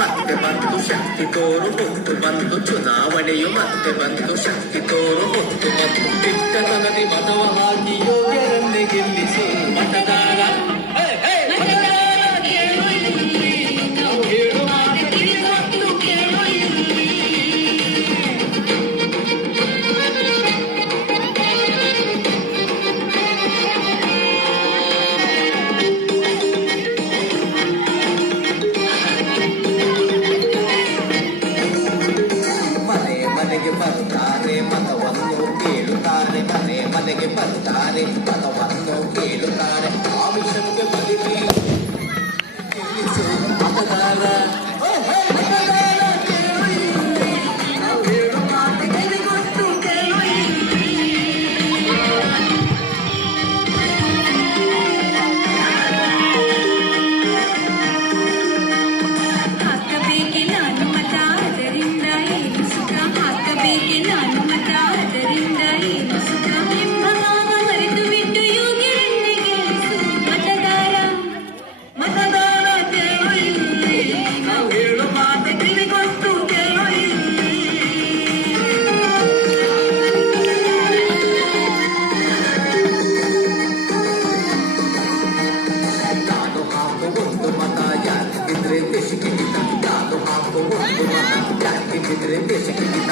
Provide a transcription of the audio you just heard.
ಮತ್ತೆ ಬಂತು ಶಕ್ತಿ ತೋರು ಹೊತ್ತು ಬಂತು ಚುನಾವಣೆಯು ಮತ್ತೆ ಬಂತು ಶಕ್ತಿ ತೋರು ಹೊತ್ತು ಬಂತು ದಿಟ್ಟತನದಿ ಮತವ ಹಾಕಿ ಯೋಗ್ಯರನ್ನೇ ಗೆಲ್ಲಿಸಿ ಮತದಾರ ನಾವು ಹೇಳು ಮಾತು ತಿಳಿದೊತ್ತು ಕೇಳು ಇಲ್ಲಿ. ಮನೆಗೆ ಬರುತ್ತಾರೆ ಮತವನ್ನು ಕೇಳುತ್ತಾರೆ ಮನೆ ಮನೆಗೆ ಬರುತ್ತಾರೆ ಮತವನ್ನು ಕೇಳುತ್ತಾರೆ ಆಮಿಷಕ್ಕೆ ಬದಿಲಿ ಗೆಲ್ಲಿಸು ಮತದಾರ ನಾವು ಹೇಳು ಮಾತು ಗೆಲಿಗೊಟ್ಟು ಕೇಳು ಹಾಕಬೇಕೆ ನಾನು ಮತ ಅದರಿಂದ ಏನು ಸುಖ ಹಾಕಬೇಕೆ ನಾನು ಮತ ಅದರಿಂದ ಏನು ಸುಖ ಎಂಬ ಮಾವ ಮರೆತು ಬಿಟ್ಟು ಯೋಗ್ಯರನ್ನೇ ಗೆಲ್ಲಿಸು ಮತದಾರ ಮತದಾರ ಕೇಳು ಇಲ್ಲಿ ನಾವು ಹೇಳು ಮಾತು ಗೆಲಿಗೊಟ್ಟು ಕೇಳು ಇಲ್ಲಿ. ನಾನು ಹಾಕೋ ಒಂದು ಮತ ಯಾರಿಗಿದ್ರೆ ದೇಶಕ್ಕೆ ಹಿತ ನಾನು ಹಾಕೋ ಒಂದು ಮತ ಯಾರಿಗಿದ್ರೆ ದೇಶಕ್ಕೆ ಹಿತ